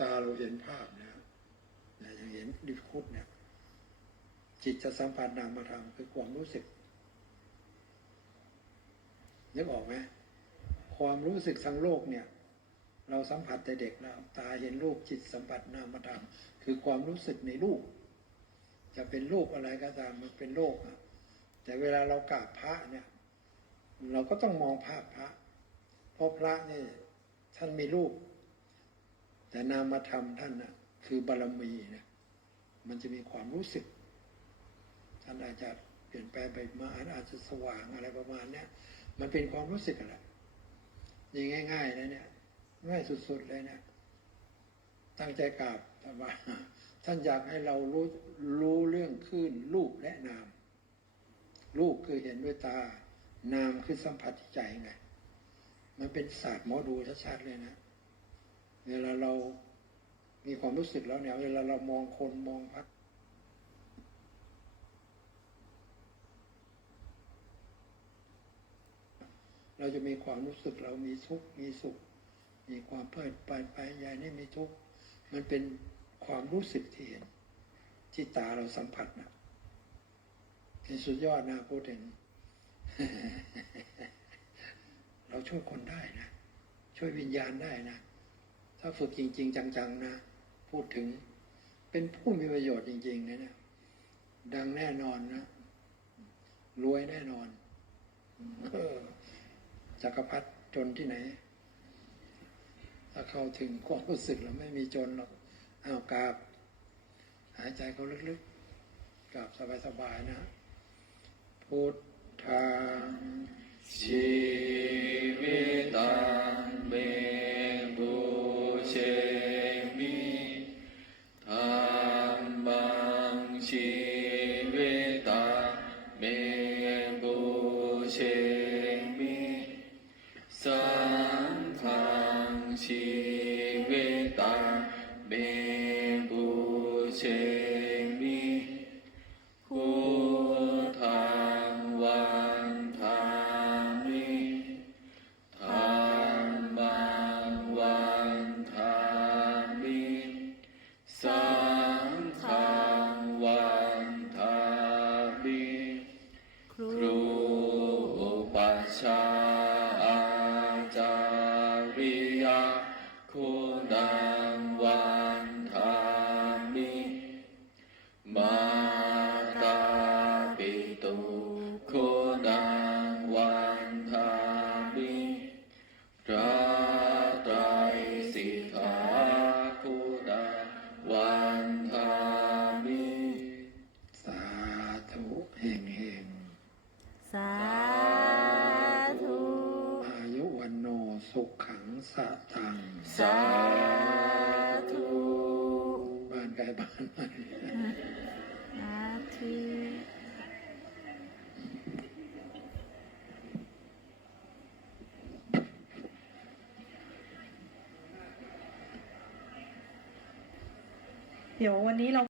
ตาเราเห็นภาพเนี่ยเนี่ยอย่างเห็นดิคุดเนี่ย จิตจะสัมผัสนามธรรมคือความรู้สึกนึกออกไหมความรู้สึกทางโลกเนี่ย เราสัมผัสแต่เด็กแล้วตาเห็นรูปจิตสัมผัสนามธรรมคือความรู้สึกในรูป จะเป็นรูปอะไรก็ตามมันเป็นโลกอะแต่เวลาเรากราบพระเนี่ย เราก็ต้องมองภาพพระ เพราะพระนี่ท่านมีรูป แต่นามธรรมท่านน่ะคือบารมีนี่ยมันจะมีความรู้สึก ท่านอาจจะเปลี่ยนแปลงไปมาอาจจะสว่างอะไรประมาณเนี้ยมันเป็นความรู้สึกอะไรนี่ง่ายๆนะเนี่ยง่ายสุดๆเลยเนี่ยตั้งใจกราบแต่ว่าท่านอยากให้เรารู้รู้เรื่องคลื่นรูปและนาม รูปคือเห็นด้วยตา นามคือสัมผัสที่ใจไง มันเป็นศาสตร์หมอดูชัดๆเลยนะ เวลาเรามีความรู้สึกแล้วเนี่ย เวลาเรามองคนมองพักเราจะมีความรู้สึกเรามีทุกข์มีสุข มีความเพลิดเพลินไปใหญ่นี่มีทุกข์มันเป็นความรู้สึกที่เห็น ที่ตาเราสัมผัสนะเป็นสุดยอดนะพูดถึงเราช่วยคนได้นะ ช่วยวิญญาณได้นะ ถ้าฝึกจริง ๆ จังๆนะพูดถึง เป็นผู้มีประโยชน์จริง ๆนะเนี่ยดังแน่นอนนะรวยแน่นอนจักรพรรดิจนที่ไหน ถ้าเข้าถึงความรู้สึกแล้วไม่มีจนหรอกอ้าวกราบ หายใจเขาลึกๆกราบสบายๆนะพุทธา วิตัง เดี๋ยววันนี้เรา